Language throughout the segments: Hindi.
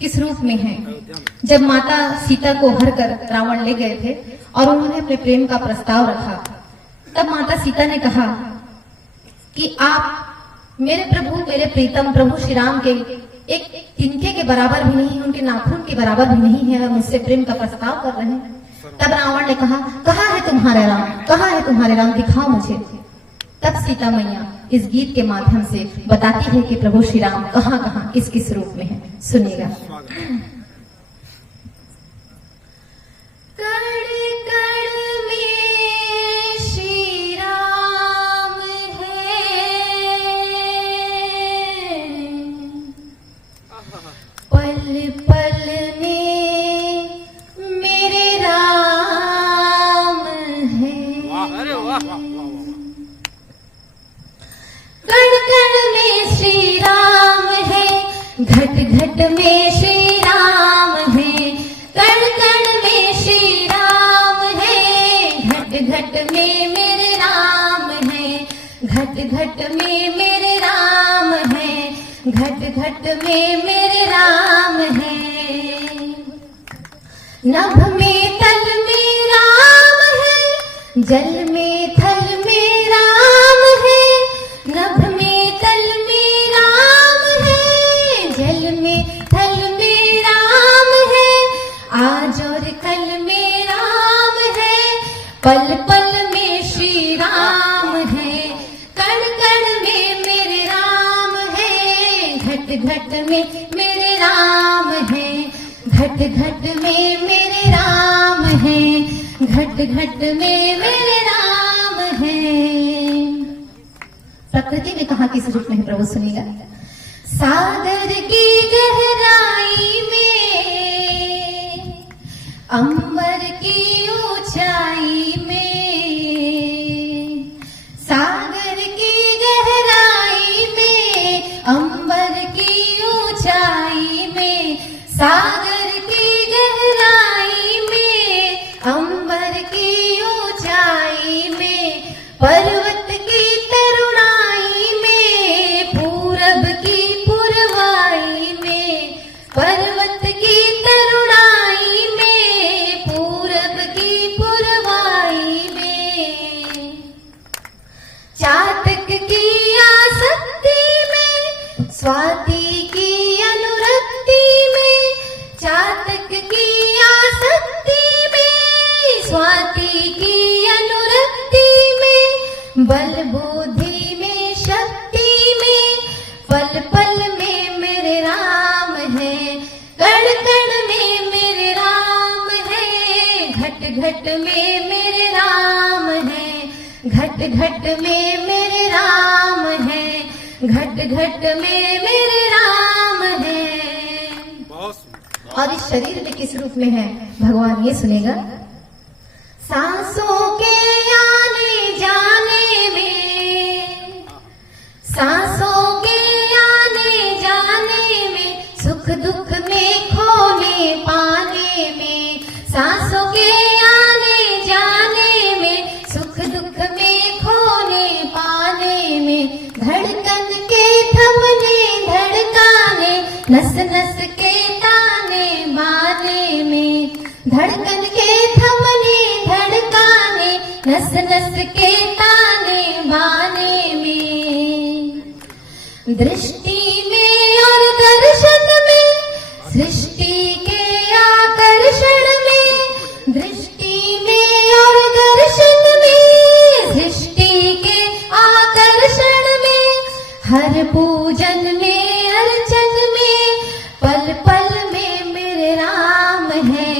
किस रूप में है। जब माता सीता को हर कर रावण ले गए थे और उन्होंने अपने प्रेम का प्रस्ताव रखा, तब माता सीता ने कहा कि आप मेरे प्रभु, मेरे प्रीतम प्रभु श्री राम के एक तिनके के बराबर भी नहीं, उनके नाखून के बराबर भी नहीं है और मुझसे प्रेम का प्रस्ताव कर रहे हैं। तब रावण ने कहा, कहाँ है तुम्हारा राम, कहाँ है तुम्हारे राम, दिखाओ मुझे। तब सीता मैया इस गीत के माध्यम से बताती है कि प्रभु श्री राम कहाँ कहाँ किस किस रूप में है। सुनिएगा। घट घट में श्री राम है, कण कण में श्री राम है, घट घट में मेरे राम है, घट घट में मेरे राम है, घट घट में मेरे राम है। नभ में तल में राम है, जल में थल में राम है, नभ में तल में राम है, जल में थल में राम है, आज और कल में राम है, पल पल में श्री राम है, कण कण में मेरे राम है, घट घट में मेरे राम है, घट घट में मेरे राम है, घट घट में मेरे राम है। प्रकृति में कहा किस रूप में है प्रभु, सुनिएगा। सागर की गहराई में, अंबर की ऊंचाई में, सागर की गहराई में, अंबर की ऊंचाई में, सागर की गहराई में, अंबर की ऊंचाई में, पर्वत की तरुणाई में, पूरब की पुरवाई में, पर्वत की तरुणाई में, पूरब की पुरवाई में, चातक की आसक्ति में, स्वाति की अनुरक्ति में, चातक की आसक्ति में, स्वाति की अनुरक्ति में, बल बुद्धि में शक्ति में, पल पल में मेरे राम है, कण कण में मेरे राम है, घट घट में मेरे राम है, घट घट में मेरे राम है, घट घट में मेरे राम है। और इस शरीर में किस रूप में है भगवान, ये सुनेगा। सांसों के आने जाने में, सांसों के आने जाने में, सुख दुख में खोने पाने में, सांसों के आने जाने में, सुख दुख में खोने पाने में, धड़कन के थमने धड़काने, नस नस के ताने बाने में, धड़कन के थमने धड़काने, नस नस के ताने बाने में, दृष्टि में और दर्शन में, सृष्टि के आकर्षण में, दृष्टि में और दर्शन में, सृष्टि के आकर्षण में, हर पूजन में अर्चन में, पल पल में मेरे राम है,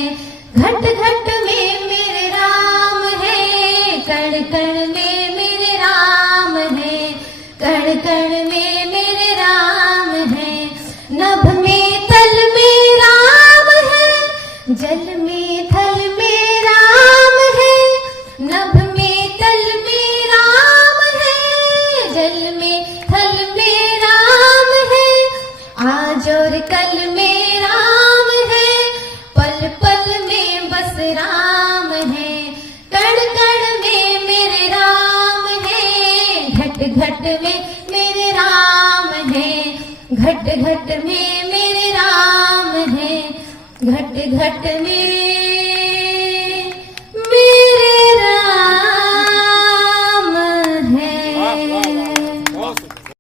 घट घट में मेरे राम है, कण कण में मेरे राम है, कण कण में मेरे राम है, नभ में तल में राम है, जल में थल में राम है, नभ में तल में राम है, जल में थल में राम है, आज और कल में राम है, पल पल में बस राम है, कण कण में मेरे राम है, घट घट में मेरे राम है, घट घट में मेरे राम घट घट में